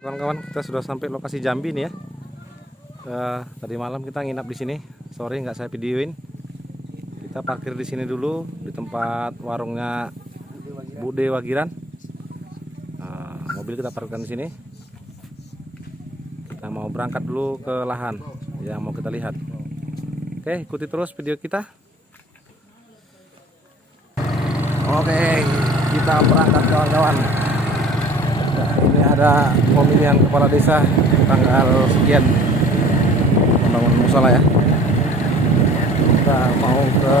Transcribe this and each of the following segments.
Kawan-kawan, kita sudah sampai lokasi Jambi nih ya. Tadi malam kita nginap di sini. Sorry nggak saya videoin. Kita parkir di sini dulu di tempat warungnya Bude Wagiran. Mobil kita parkirkan di sini. Kita mau berangkat dulu ke lahan yang mau kita lihat. Oke, ikuti terus video kita. Oke, kita berangkat kawan-kawan. Ini ada pemilihan kepala desa tanggal sekian membangun musola ya. Kita mau ke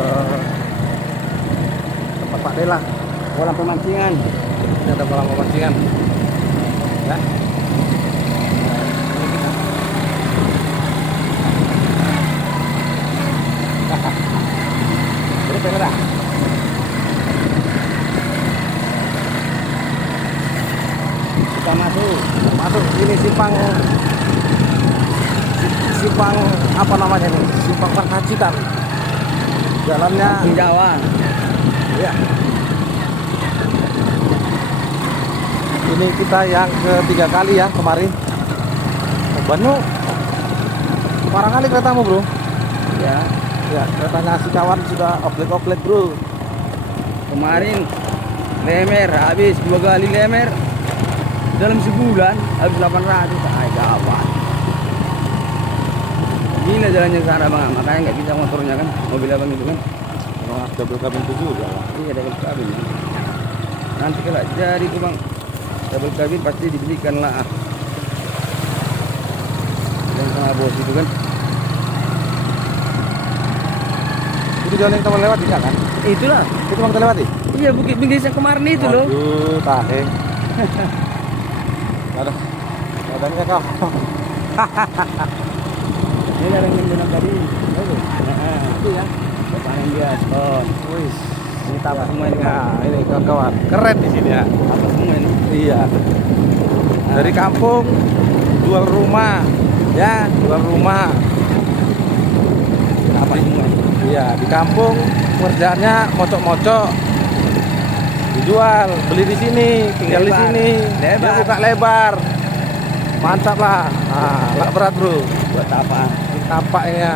tempat Pak Dela, Kolam pemancingan. ini ada kolam pemancingan ya. Ini kamera. Kita masuk Ini simpang apa namanya nih? Simpang Pacitan. Jalannya di Jawa. ya. Ini kita yang ketiga kali ya kemarin. Banu, parah kali keretamu bro. Ya, Ya, keretanya si kawan sudah oplek-oplek bro. kemarin lemer habis 2 kali lemer dalam sebulan habis 800. Gawat. Gila jalannya ke sana bang, makanya nggak bisa motornya kan, mobil abang itu kan. Wah, double cabin itu juga lah. Iya double cabin. Nanti kalau jadi tuh bang double cabin pasti dibelikan lah. Yang sama bos itu kan. Itu jalan yang kita lewati kan? Itulah. Itu yang kita lewati? Iya bukit Binggis yang kemarin itu loh. Aduh, tahe. Badannya kau. Ini ada yang benar tadi. Itu ya. Panen dia spot. Wis. Ini tapak semua ini kan. Nah, ini kawan-kawan. Keren di sini ya. Tapak semua ini. Iya. Dari kampung jual rumah. Ya, jual rumah. Tapak semua ini. Iya, di kampung kerjaannya mocok-mocok. Dijual, beli di sini, tinggal di Lebar. sini. Lebar. Dia buka lebar. Mantap lah. Nah, nggak berat bro. Buat tapak. Tapaknya.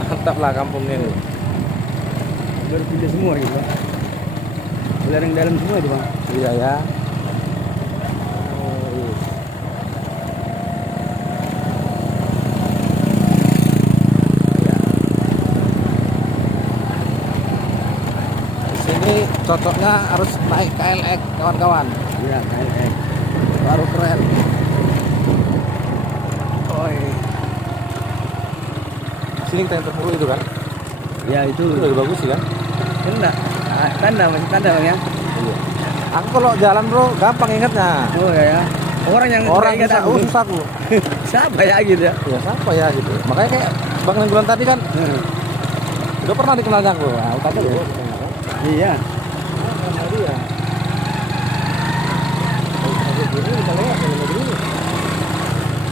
Mantap lah kampungnya ini. Berpindah semua gitu bang. Belerang dalam semua itu bang. Iya ya. Oh, iya. Ya. Di sini cocoknya harus naik KLX kawan-kawan. Iya KLX. Baru keren. Oi. Sini kita yang terpuru itu kan. Ya itu. Itu lebih bagus sih kan. Tanda. Tanda masih tanda bang ya. Iya. Aku kalau jalan bro gampang ingatnya. Oh ya. Orang yang Orang ingat bisa, aku. susah aku. Siapa ya gitu ya. Ya siapa ya gitu. Makanya kayak Bang Nenggulan tadi kan udah pernah dikenalnya aku. Nah, tadi ya. Iya. Iya. Ini bisa lewat kalau begini.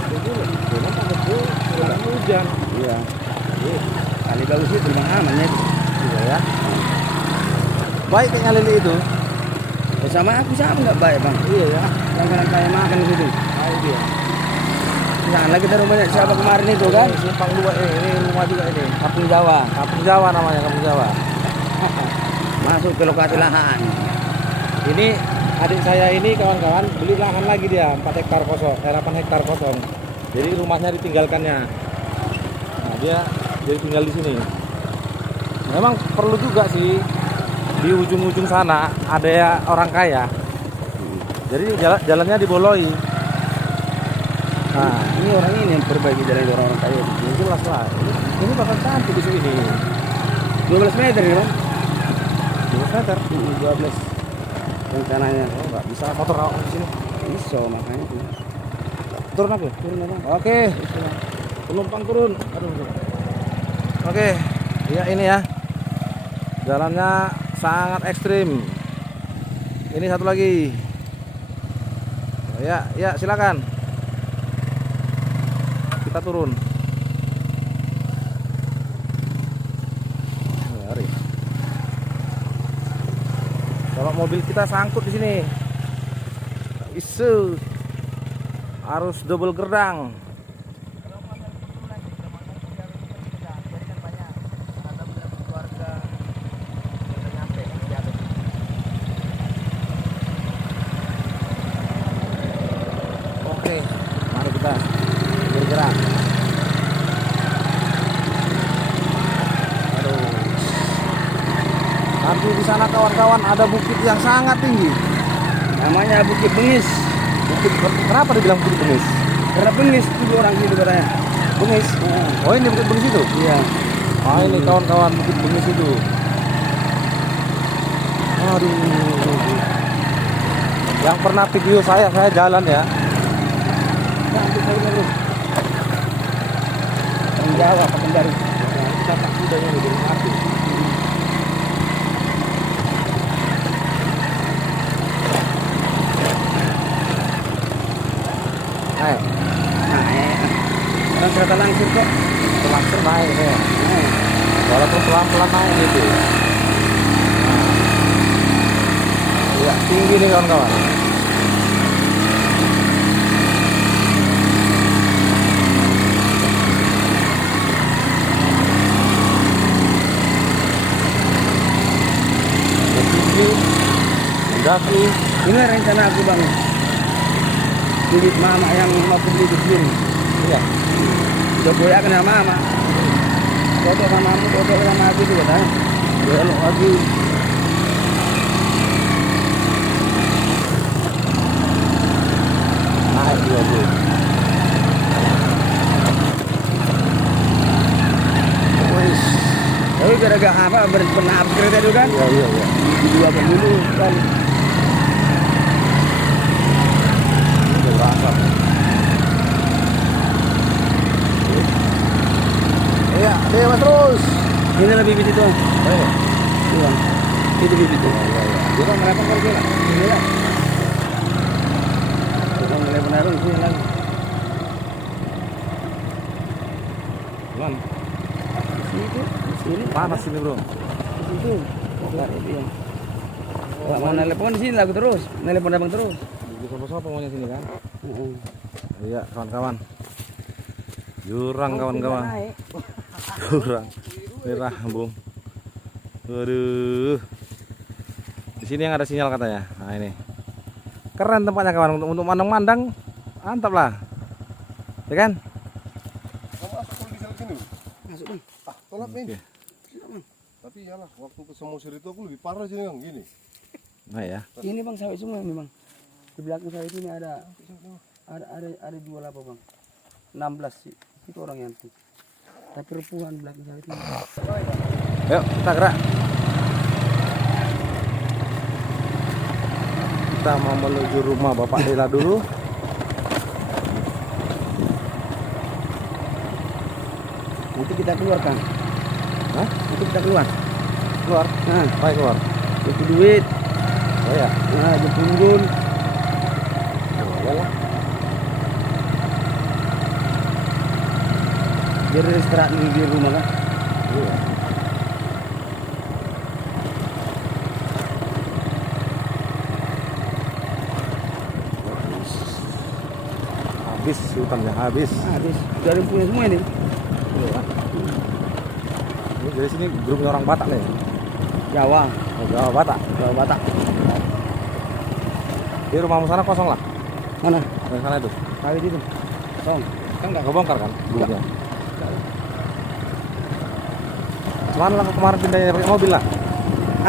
Begini. Cuma takut hujan. Iya. Kali bagus itu bang aman ya. Iya ya. Baik kayaknya lili itu. Sama aku sama nggak baik bang. Iya ya. Yang kadang saya makan di situ. Nah, itu ya. Jangan lagi kita rumahnya siapa kemarin itu kan? Simpang 2 ini rumah juga ini. Kampung Jawa. Kampung Jawa namanya, Kampung Jawa. Masuk ke lokasi lahan. Ini adik saya ini kawan-kawan beli lahan lagi dia 4 hektar kosong, 8 hektar kosong. Jadi rumahnya ditinggalkannya. Nah, dia jadi tinggal di sini. Memang perlu juga sih di ujung-ujung sana ada ya orang kaya. Jadi jalannya diboloi. Nah, Ini orang ini yang perbaiki jalan orang-orang kaya. ya jelas lah. Ini bakal cantik di sini. 12 meter ya bang? 12 meter. 12 rencananya. Oh, nggak bisa motor awak di sini. Iso makanya tuh. Turun aku. Turun bang. Oke. Penumpang turun. Aduh. Oke. Ya ini ya. Jalannya sangat ekstrim. Ini satu lagi. Ya, ya silakan. Kita turun. Mari. Kalau mobil kita sangkut di sini. Isu. Arus double gerdang. Oke, mari kita bergerak. Aduh. Nanti di sana kawan-kawan ada bukit yang sangat tinggi. Namanya Bukit Bengis. Bukit, kenapa dibilang bukit bengis? Karena bengis dulu orang sini katanya. Bengis. Oh, ini bukit bengis itu? Iya. Ah, ini kawan-kawan bukit bengis itu. Aduh. Yang pernah video saya jalan ya. Nanti saya dulu. Orang Jawa, Pak Kendari. Kita tak kudanya nih dari mati. Naik. Nah, orang kereta langsung kok. Langsung naik ya. Nah, Walaupun pelan-pelan naik gitu. Nah. Ya, tinggi nih kawan-kawan. Tinggi, mendaki. ini rencana aku bang. Bibit mama yang mau beli di sini. Iya. Jokowi akan sama mama. Foto sama kamu, foto sama aku juga kan. Belok lagi. Naik juga bro. Wis. Tapi gara-gara apa pernah upgrade itu kan? Iya iya iya. Dua dulu kan. Udah berasa. Iya, dia mas terus. Ini lebih bibit itu. Oh, iya. Iya. Itu bibit itu. Iya iya. Dia kan mereka kerja lah. Iya. Bukan mulai benar di sini lagi. Gimana? Di situ, di sini. Panas ini bro. Di situ. Bukan itu yang. Wah, mau nelpon di sini lagu terus. Nelpon abang terus. Di sopo-sopo maunya sini kan? Heeh. Iya kawan-kawan. Jurang kawan-kawan. Jurang. Merah bung. Waduh. Di sini yang ada sinyal katanya. Nah ini. Keren tempatnya kawan untuk mandang-mandang. Mantap lah. Ya kan? Kamu masuk kalau di sini. Masuk bang. Ah, tolak nih. Oke. Tapi iyalah, waktu ke Samosir itu aku lebih parah sini yang gini. Nah ya. Ini bang sawit semua memang. Di belakang sawit ini ada jual apa bang? 16 sih. Itu orang yang tuh. Tapi perempuan belakang sawit ini. Yuk kita gerak. Kita mau menuju rumah Bapak Dela dulu. Itu kita keluar kan? Hah? Itu kita keluar. Keluar. Nah, Baik keluar. itu duit. Oh ya. Nah, jemput Ya lah. biar istirahat dulu di rumah kan. Iya. Habis hutannya habis. Habis dari punya semua ini. Iya. Ini dari sini grupnya orang Batak nih. Jawa, Oh, Jawa Batak. Jawa Batak. Di rumahmu sana kosong lah. Mana? Yang sana itu. Sawit itu. Kosong. Kan nggak kebongkar kan grupnya. Cuman lah kemarin pindahnya pakai mobil lah.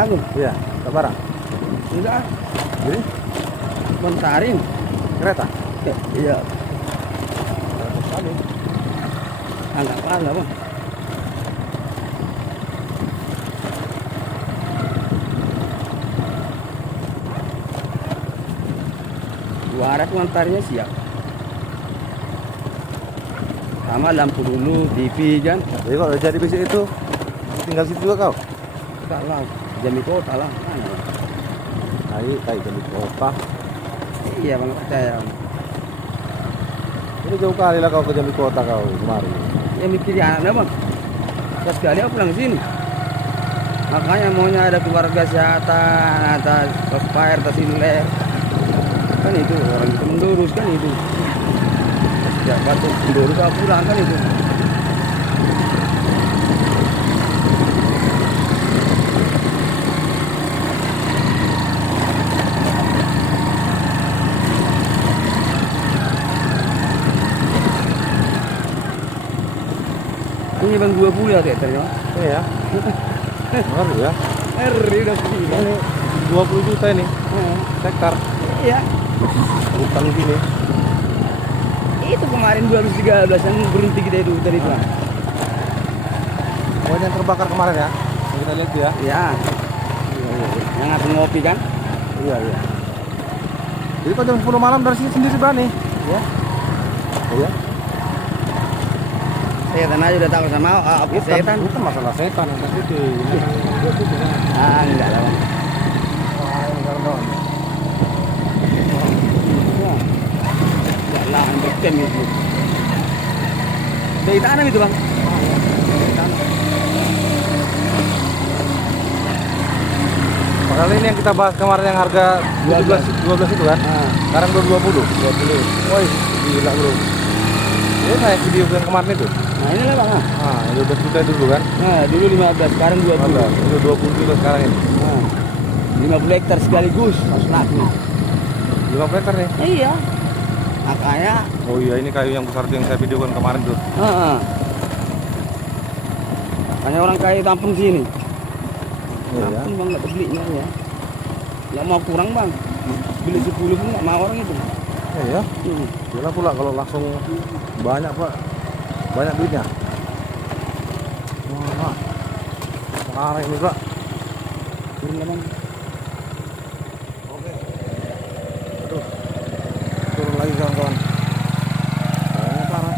Aku Iya, ke barang. enggak Jadi bentarin. kereta. Iya, Kereta sekali. enggak kalah bang. Dua arah tuh antaranya siap. Sama lampu dulu, TV kan. Jadi kalau udah jadi besok itu tinggal situ juga kau. Enggak lah, Jambi kota lah. Mana? Kayak jadi kota. Iya bang, percaya. Ini jauh kali lah kau ke Jambi kota kau kemarin. Ya mikirin anaknya bang. Terus sekali aku pulang sini. Makanya maunya ada keluarga kesehatan, ada expired, ada sinler. Kan itu orang itu mendurus kan itu. Ya, batu baru kau pulang kan itu. Ini bang 20 ya hektarnya. Iya. Ngeri ya. Ngeri udah segini. Ini 20 juta ini hektar Iya. hutan gini. Itu kemarin 2013 yang berhenti kita itu hutan itu. Banyak yang terbakar kemarin ya. Yang kita lihat ya. Iya. Yang ngatur ngopi kan? Iya, iya. Jadi kalau jam 10 malam dari sini sendiri berani. Ya. Iya. Setan aja udah takut sama apa setan. Bukan masalah setan yang tadi itu. Ah, enggak lah. Bang. Wah, ini kawan-kawan. Enggak lah, ambil itu. Dari tanam itu, Bang. Dari tanam. Padahal ini yang kita bahas kemarin yang harga 12 itu kan. Sekarang udah 20. 20. Woi, gila bro. Ini kayak video yang kemarin itu. Nah, inilah Bang. Ah, 12 juta dulu kan. Nah, dulu 15, sekarang 20. Ada, udah 20 juta sekarang ini. Nah, 50 hektar sekaligus Mas Lakmi. 50 hektar nih. Iya. Makanya, Oh iya, ini kayu yang besar tuh yang saya videokan kemarin tuh. Makanya orang kaya tampung sini. Iya ya. Tampung Bang, nggak belinya ya. Nggak mau kurang Bang. Beli 10 pun nggak mau orang itu. Iya. Gila pula kalau langsung banyak Pak. Banyak duitnya. Wah. Sekarang ini Pak. Turun lah Bang. Oke. Aduh. Turun lagi kawan-kawan. Kayaknya parah.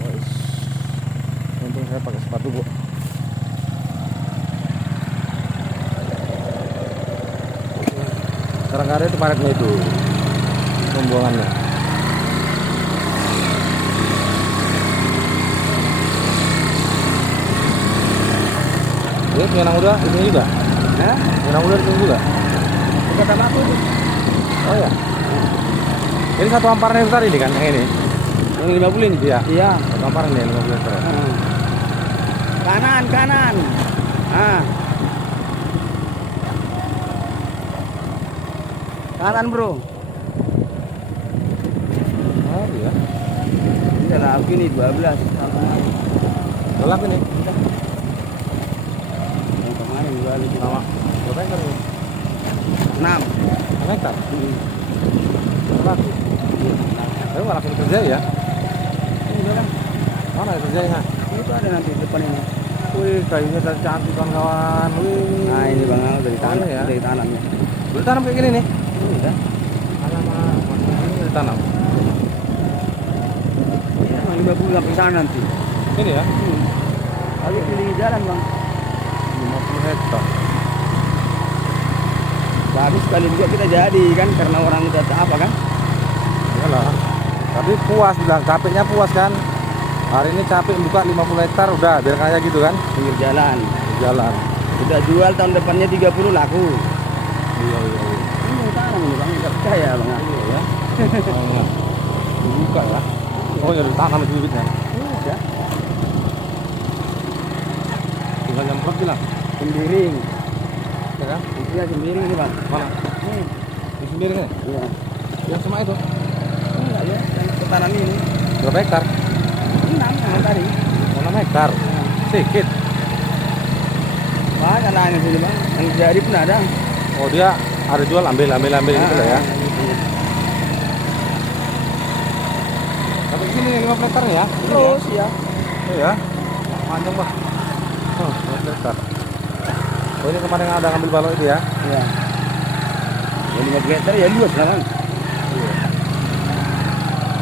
Wais. Untung saya pakai sepatu, Bu. Sekarang ada itu paretnya itu. Pembuangannya. Ini penyenang udah ini juga. Hah? Penyenang udah itu juga. Kata aku itu. Oh ya. Jadi satu amparnya besar ini kan yang ini. Yang 50 ini? Iya. Iya. Satu amparan nih 50 meter. Kanan, kanan. Ah. Kanan, Bro. Oh iya. Udah lah, begini 12. Gelap ini. Yang kemarin 12 Sama. Berapa hektar ini? 6. 6 hektar. Gelap. Tapi nggak langsung kerja ya? Udah kan? Mana ya kerjanya? Itu ada nanti depan ini. Wih, kayunya cantik kawan-kawan. Wih. Nah, ini Bang, dari tanam Mana ya? dari tanamnya. Udah tanam kayak gini nih. Udah. Alamak, ini udah tanam. Iya, 50 sampai sana nanti. Ini ya? Lagi pilih jalan, Bang. 50 hektar. Bagus sekali juga kita jadi kan karena orang udah apa kan? Iyalah. Tapi puas bilang, capeknya puas kan. Hari ini capek buka 50 hektar udah biar kaya gitu kan. Pinggir jalan. Jalan. Udah jual tahun depannya 30 laku. Iya, iya, iya. Ini tanam ini Bang, enggak percaya Bang. Iya ya. Oh, iya. Dibuka ya. Oh ya ditanam itu bibitnya. Udah. Tinggal nyemprot bilang. Sembiring. Ya kan? Iya sembiring ini Bang. Mana? Nih. Di sendiri nih. Iya. Yang sama itu. Enggak ya, yang ketanam ini. Berapa hektar? 6 yang tadi. 6 hektar. Sedikit. Banyak lah yang sini Bang. Yang jadi pun ada. Oh dia ada jual ambil gitu lah ya. Tapi sini 5 hektar ya. Terus ya. Oh ya. Panjang bah. Oh, 5 hektar. Oh ini kemarin ada ngambil balok itu ya. Iya. Ya 5 hektar ya luas lah Bang.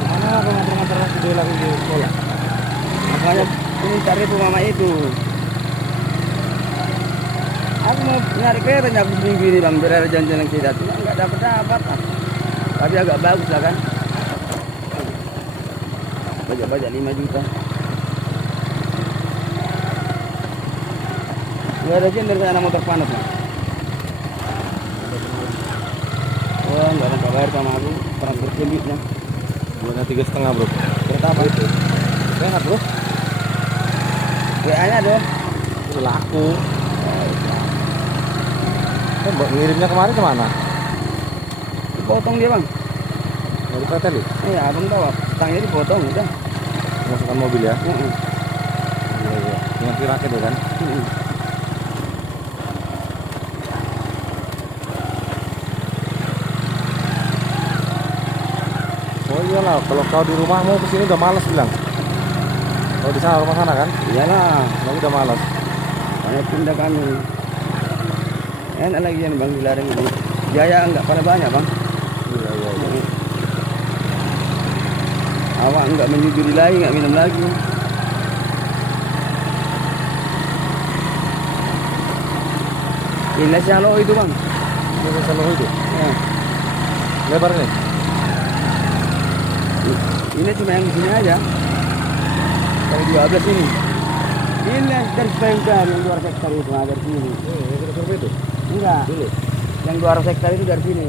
Mana pengantar video lagi di sekolah? Makanya ini cari bu mama itu. Aku mau nyari kereta nyabu seminggu ini Bang, biar ada janjian yang tidak. Cuma nggak dapat. Tapi agak bagus lah kan. Bajak-bajak 5 juta. Nggak ada jen dari anak motor panas Bang. nggak bayar sama aku transfer duitnya. Bulannya 3,5 bro. Berapa itu? Sehat bro. WA-nya dong. Itu laku. Kan ngirimnya kemarin kemana? Dipotong dia bang. Mau dipretel ya? Iya abang tahu. Tangnya dipotong udah. Masukkan mobil ya? Heeh. Iya iya. Dengan raket ya kan? Heeh. Oh iyalah, kalau kau di rumahmu kesini udah malas bilang. Kalau di sana rumah sana kan? Iyalah. Lagi udah malas. Banyak pindah kami. Enak lagi yang bang dilarang ini. Biaya enggak pada banyak bang. Iya iya iya. Awak enggak menyusuri lagi, enggak minum lagi. Ini sialo itu bang. Ini sama itu. Ya. Lebar nih. Ini cuma yang di sini aja. Dari 12 ini. Ini dari Spenggar yang 200 hektar itu dari sini. Ini kita survei itu. Enggak. Dulu. Yang 200 hektar itu dari sini.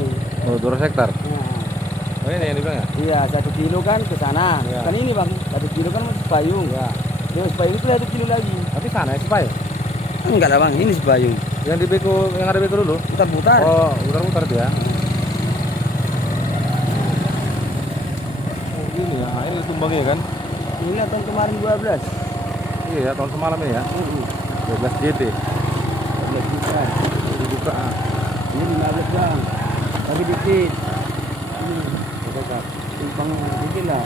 Oh 200 hektar. Nah, Oh ini yang dibilang ya? iya 1 kilo kan ke sana. Ya. Kan ini bang, 1 kilo kan masih Payung. Ya. Terus Payung itu 1 kilo lagi. Tapi sana ya supaya. Enggak lah bang, ini Payung. Yang di beko, yang ada beko dulu. Putar-putar. Oh muter-muter itu ya. Oh gini ya. Nah, ini tumbangnya kan? Ini tahun kemarin 12. Iya ya tahun semalam ini ya. 12 JT. 12 juta. Dibuka. Ini 15 bang. Tapi dikit. Buka. Simpang dikit lah.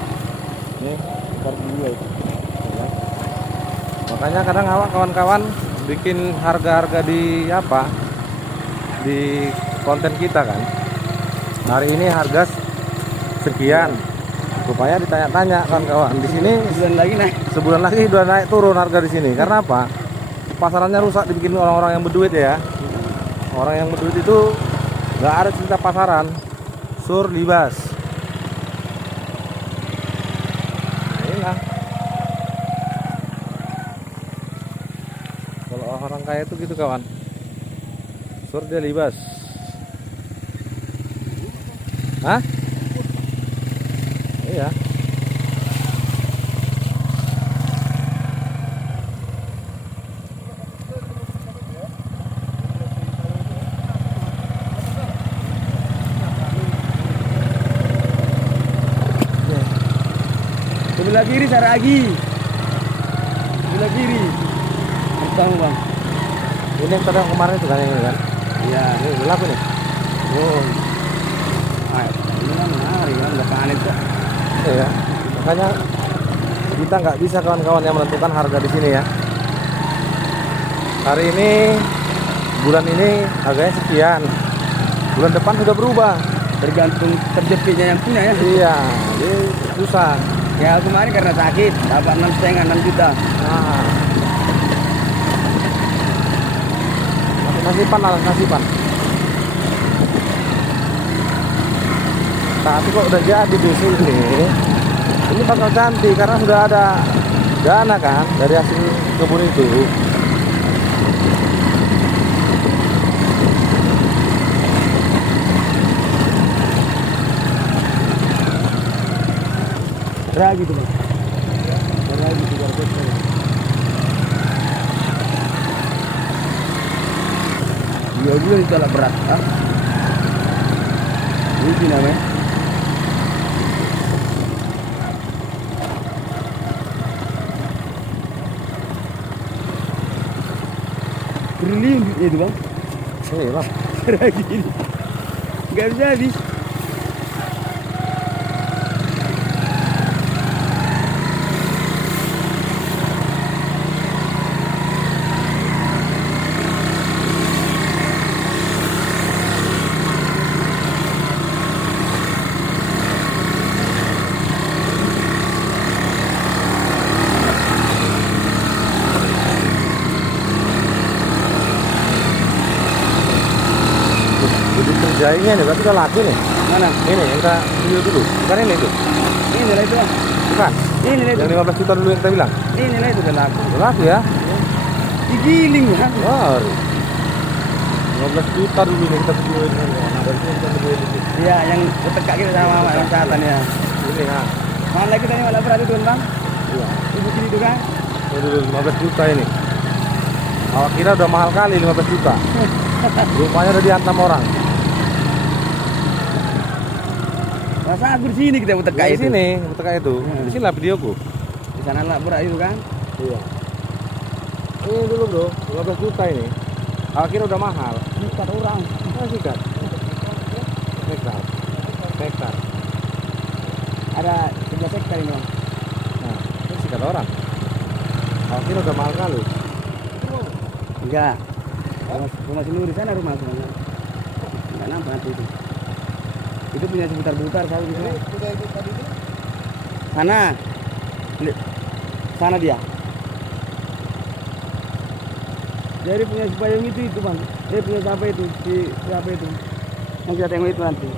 Ini Sekitar 2 itu. makanya kadang awak kawan-kawan bikin harga-harga di apa di konten kita kan, hari ini harga sekian, supaya ditanya-tanya kawan-kawan di sini Sebulan lagi naik. sebulan lagi udah naik turun harga di sini. Karena apa? Pasarannya rusak dibikin orang-orang yang berduit ya. Orang yang berduit itu nggak ada cerita pasaran, sur libas. Nah, inilah. Kalau orang kaya itu gitu kawan, sur dia libas. Hah? Iya. Sebelah kiri Saragi. Sebelah kiri. Tahu bang. Ini yang tadi yang kemarin itu kan yang ini kan? Iya. Ini gelap ini. Oh. Ah, ini kan menarik kan, nggak panik kok. Iya. Makanya kita nggak bisa kawan-kawan yang menentukan harga di sini ya. Hari ini bulan ini harganya sekian. Bulan depan sudah berubah. Tergantung terjepitnya yang punya ya. Iya, jadi susah. Ya kemarin karena sakit, dapat 6,5 6 juta. Nah. Nasipan lah, nasipan. Tapi kok udah jadi di sini, ini bakal cantik karena sudah ada dana kan dari hasil kebun itu. Ragi tuh bang. Ragi 300 hektar. Dua bulan itu lah berat. Ah. Ini namanya. Triliun itu bang. Iya bang. Ragi ini. Gak bisa habis. Jadi kerjanya nih, berarti udah laku nih. Mana? Ini yang kita video dulu, bukan ini tuh, Ini nilai itu bang. bukan? Ini nilai itu. Yang 15 juta dulu yang kita bilang, Ini nilai itu udah laku. udah laku ya? Digiling kan. Wah, 15 juta dulu nih kita videoin kan. Nah, dari sini kita videoin dikit. Iya, yang ketekak kita sama Wisatan ya. Ini ha. Mana kita nih malah berarti tuh bang? Iya. Ibu sini tuh kan? Ini dulu 15 juta ini. Awak kira udah mahal kali 15 juta. Rupanya udah dihantam orang. Masa hampir sini kita ketekak Di itu. sini, ketika itu. Di sini lah videoku. Di sana lah berat itu kan? Iya. Ini dulu bro, 15 juta ini. Awak kira udah mahal. Sikat orang. Sikat. Hektar. Hektar. Ada 11 hektar ini bang. Nah, itu sikat orang. Awak kira udah mahal kali. Enggak. Rumah sini di sana rumah sebenarnya. Enggak nampak nanti itu. Itu punya seputar-putar sawah di sana. Udah ikut tadi itu? Sana. Sana dia. Jadi punya si payung itu bang. Dia punya siapa itu? Siapa itu? Yang kita tengok itu nanti.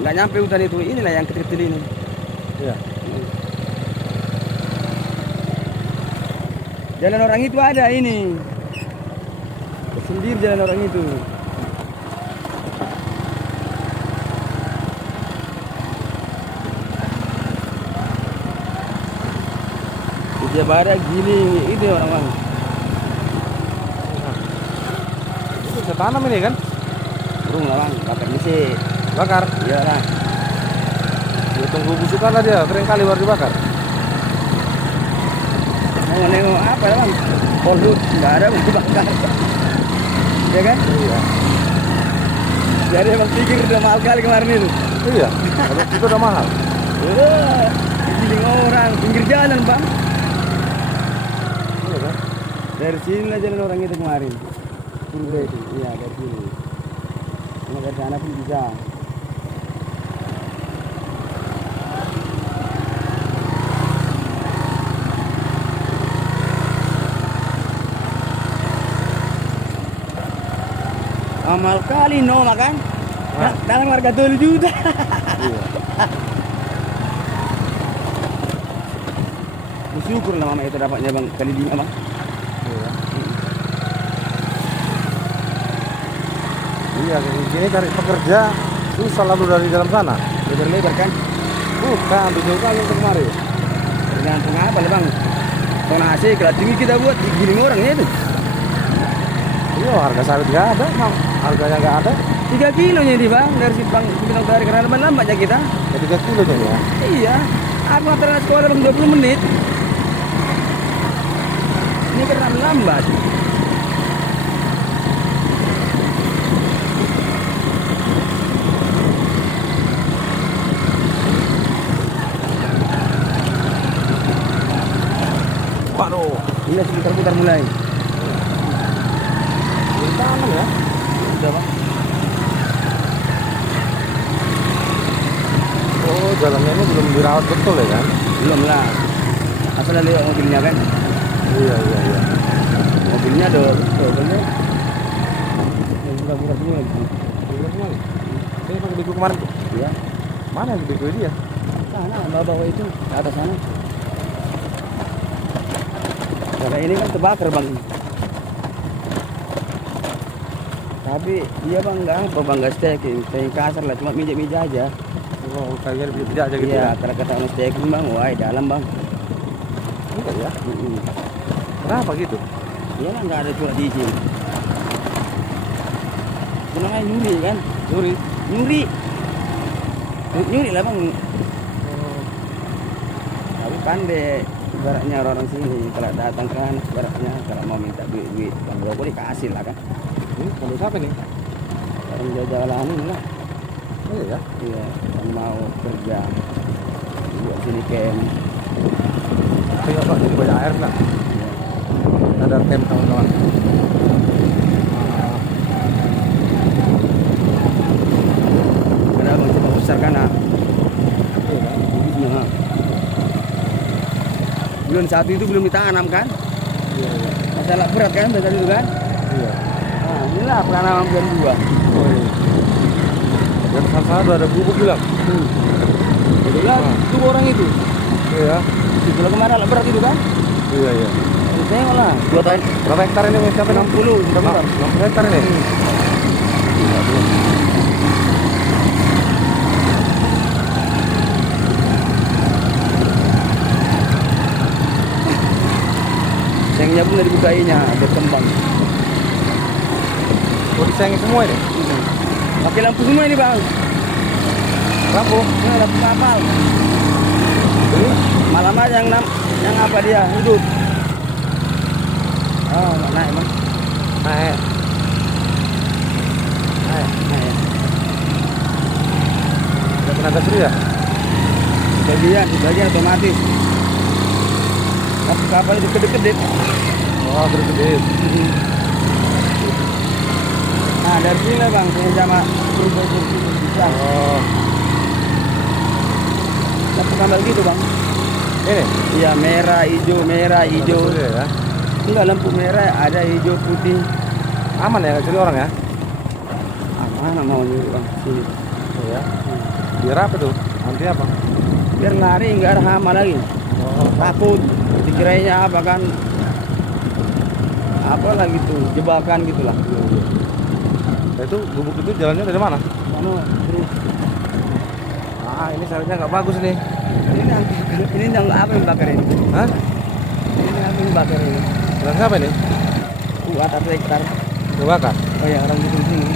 Enggak nyampe hutan itu. Inilah yang kecil-kecil ini. Iya. Jalan orang itu ada ini. Sendiri jalan orang itu. Dia pada gini itu orang-orang. Itu bisa tanam ini kan? Burung lah bang, bakar misi. Bakar. Iya lah. Ya, tunggu busukan lah dia, kering kali baru dibakar. Mau nengok apa ya bang? Polhut nggak ada mau dibakar. Ya kan? Iya. Jadi emang pikir udah mahal kali kemarin itu. Iya. Itu udah mahal. Giling orang pinggir jalan bang. Iya kan? Dari sini lah jalan orang itu kemarin. Surga itu, iya dari sini. Karena dari sana pun bisa. Amal kali no makan. Nah. Dengan harga 2 juta. Iya. Bersyukur lah mama itu dapatnya bang kali 5 bang. Iya. Iya, kayak gini cari pekerja susah lalu dari dalam sana. Lebar-lebar kan? Bukan, jauh kali untuk kemari. Tergantung apa lah bang? Tonase kalau tinggi kita buat digiling orangnya itu. Iya, harga sawit nggak ada, Mang. Harganya nggak ada. 3 kilonya ini bang dari Simpang Cibinong dari karena lambat aja kita. Ya 3 kilo tuh ya. Iya, aku antar sekolah bang 20 menit. Ini karena lambat. Waduh, Ini seputar-putar mulai. ini tanam ya. Udah bang. Oh, jalannya ini belum dirawat betul ya kan? Belum lah. Asal ada lihat mobilnya kan? Iya, iya, iya. Mobilnya ada betul kan? Yang buka-buka semua gitu. Ini kemana? Ini pakai biku kemarin tuh. Iya. Mana yang biku dia? Sana bawa itu ke atas sana. Karena ini kan terbakar bang. Tapi dia bang nggak apa bang nggak stacking, stacking kasar lah cuma mijak-mijak aja. Oh, kayaknya tidak aja gitu Iya, ya. kata-kata orang stacking bang, wah dalam bang. Enggak ya? Mm-mm. Kenapa gitu? Iya lah nggak ada surat izin. Itu namanya nyuri kan? Curi. Nyuri. Nyuri lah bang. Tapi pandai ibaratnya orang sini kalau datang kan ibaratnya kalau mau minta duit bang rokok dikasih lah kan. Ini kalau siapa nih? Orang jalan ini lah. Iya ya. Iya, yang mau kerja buat sini camp. Tengok Pak, jadi banyak air nak. Ada tem kawan-kawan. Kenapa kita besar kan? Iya. Bibitnya. Bulan 1 itu belum ditanam kan? Iya, iya. Masalah berat kan betul itu kan? Iya. Nah, inilah penanaman bulan 2. Oh, iya. Dan sana ada bubuk bilang. Itulah itu orang itu. Iya. Itu kalau kemarin berat itu kan? Iya, iya. Tengoklah, 2 tahun Berapa hektar ini Mas? Sampai 60 60 hektar ini. Sengnya pun dari bukainya berkembang. Oh, disayangi semua ini. Pakai lampu semua ini bang. Lampu. Nah, lampu kapal. Malam aja yang apa dia hidup. Oh naik bang. Naik. Naik. Ada tenaga surya. Sebagian otomatis. Lampu kapal itu kedip-kedip. Oh, gede. Nah dari sini lah bang, saya sama kursi bisa. Oh, Lampu kapal gitu bang. ini. Iya merah, hijau, merah, hijau. Tenaga surya ya. Enggak lampu merah, ada hijau, putih. Aman ya, nggak curi orang ya? Mana mau nyuri bang sini? Oh ya. Biar apa tuh? Nanti apa? Biar lari nggak ada hama lagi. Oh, Takut dikiranya apa kan? Apa lagi tuh jebakan gitulah. nah, itu gubuk itu jalannya dari mana? Mana terus Ah, ini syaratnya nggak bagus nih. ini yang apa yang bakar ini? Hah? Ini apa yang bakar ini? Jalan siapa ini? Atas hektar. Kebakar. Oh ya orang di sini.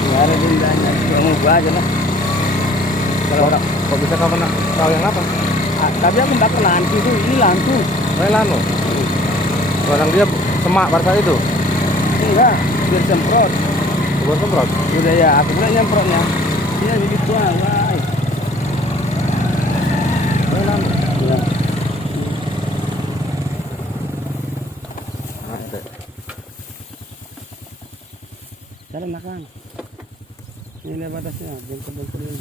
Nggak ada dendanya, cuma mau gua aja lah. Kalau orang, Kok bisa kau kena? Kau yang apa? tapi aku bakar lantu itu, ini lantu. Relano. Barang dia semak pada saat itu. Enggak, biar semprot. Buat semprot. Udah ya, aku bilang nyemprotnya. Iya jadi tua, wah. Relano. Ya. Nah, itu. Cara makan. Ini batasnya, bengkel-bengkel ini.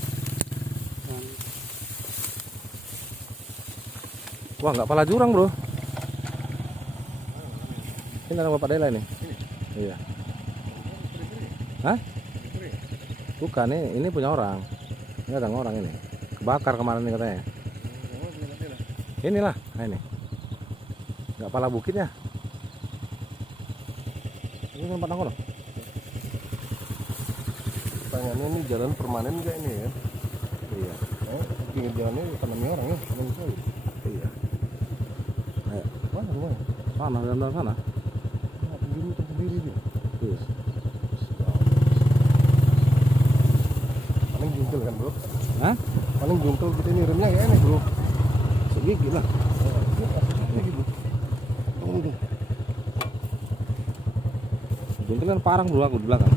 Wah, nggak pala jurang bro. Ini ada Bapak Dela ini. Iya. Hah? Bukan, ini punya orang. Ini ada orang ini. Kebakar kemarin nih katanya. Inilah, nah ini. Nggak pala bukitnya. Ini tempat nongol. Pertanyaannya ini jalan permanen nggak ini ya? Iya. Pinggir jalannya tanamnya orang ya? Tanam sawit. Iya. Ayo. Mana rumahnya? Sana, dalam sana. Nah, sendiri tersendiri dia. Terus. Paling jungkel kan bro? Hah? Paling jungkel kita ini remnya ya ini bro. Segigi lah. Jengkel kan parang dulu aku di belakang.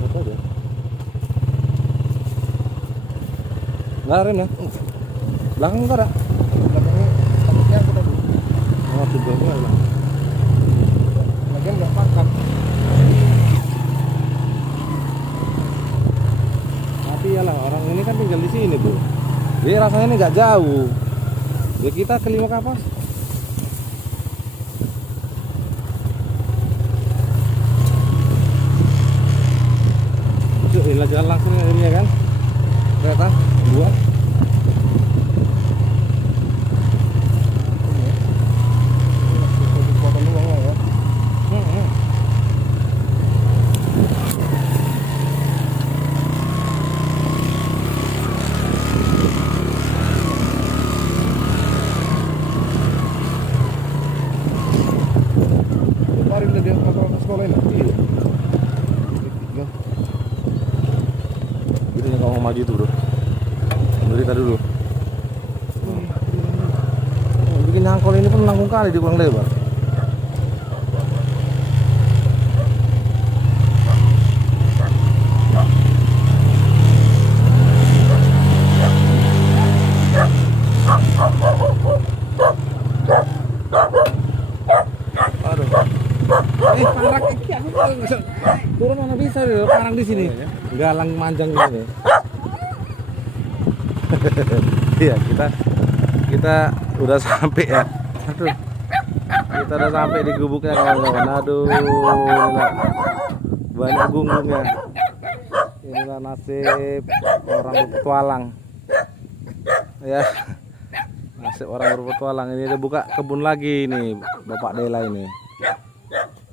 Satu aja. Nggak ada rem ya? Belakang nggak ada. Belakangnya takutnya aku tadi. Oh, tujuannya ada. Lagian nggak pakat. Tapi ya lah, orang ini kan tinggal di sini tuh. Jadi rasanya ini nggak jauh. Ya kita ke Lima Kapas. Inilah jalan langsung ini ya kan? Kereta dua. Potong uang ya. Kemarin dia ke sekolah ini. Iya. Ya. Gitu ya kalau mau maju tuh bro. Berita dulu. Oh, bikin nyangkol ini pun nanggung kali di kurang lebar. Aduh. Parang iki aku turun mana bisa deh, parang di sini. Galang manjang ini. Iya, kita udah sampai ya. Aduh. Kita udah sampai di gubuknya kawan-kawan. Aduh, inilah banyak gunggungnya. Inilah nasib orang berpetualang. Ya, nasib orang berpetualang. Ini dia buka kebun lagi nih, Bapak Dela ini.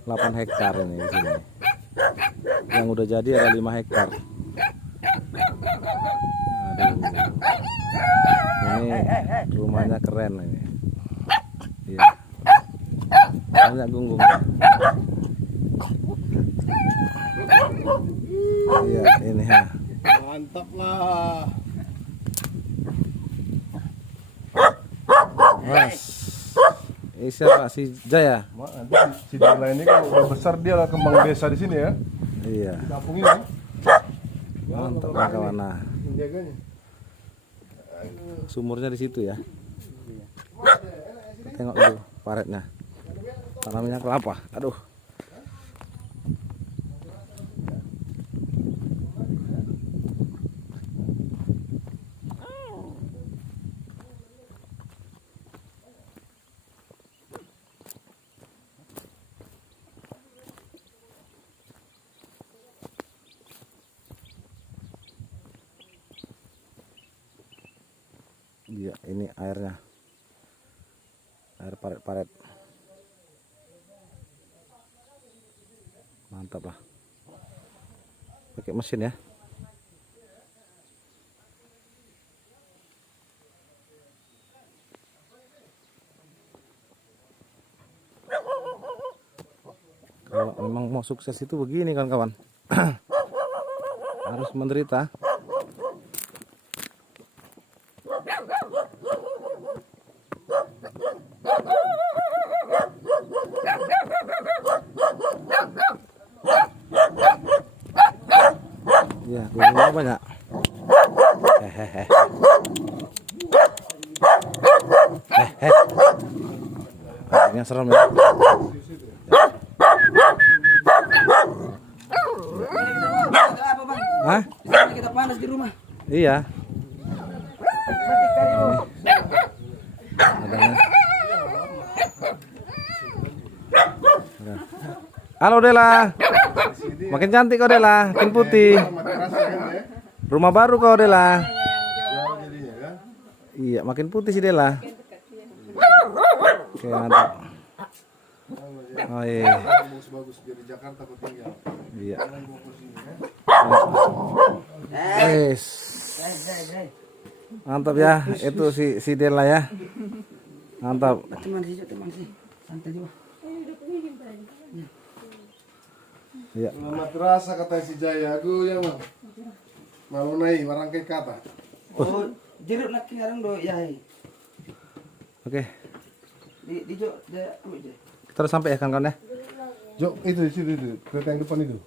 8 hektar ini di sini. Yang udah jadi ada 5 hektar. Aduh. Ini rumahnya keren ini. Iya. Banyak gunggung. Iya, ini ya. Mantap lah. Mas. Ini siapa? Si Jaya? Nanti si Dela ini kan udah besar, dia lah kembang desa di sini ya. Iya. Di kampung ini. Mantap kawan. Nah, Menjaganya. sumurnya di situ ya. Tengok dulu paretnya. Tanamnya kelapa. Aduh. Iya, ini airnya. Air paret-paret. Mantap lah. Pakai mesin ya. Kalau memang mau sukses itu begini kawan-kawan. Harus menderita. Ya, gunungnya banyak. Hehehe. Ini serem ya. Apa bang? Hah? Di sana kita panas di rumah. Iya. Adanya. Halo Dela. Makin cantik kau Dela, makin putih. Rumah baru kau Dela. Iya, makin putih sih Dela. Oke, mantap. Oh iya. Bagus dari Jakarta kau tinggal. Iya. Jangan bawa ke sini ya. Wes. Mantap ya, itu si Dela ya. Mantap. Teman sih, santai juga. Iya. Selamat rasa kata si Jaya, aku ya bang. Malu naik barangkai kata. Oh, jeruk nak kingarang do ya. Oke. Di jo dia aja. Kita udah sampai ya kawan-kawan ya. Jok, itu di situ itu, kereta yang depan itu.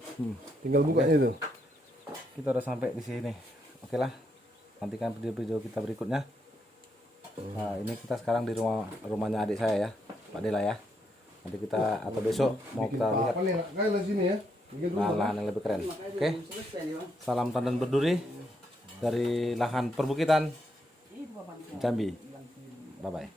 Tinggal bukanya itu. Kita udah sampai di sini. Oke lah. Nantikan video-video kita berikutnya. Nah, ini kita sekarang di rumahnya adik saya ya, Pak Dela ya. Nanti kita atau besok mau kita lihat Apa nih enak kali sini ya? Bikin rumah. lahan yang lebih keren. Oke. Salam tandan berduri dari lahan perbukitan Jambi. Bye bye.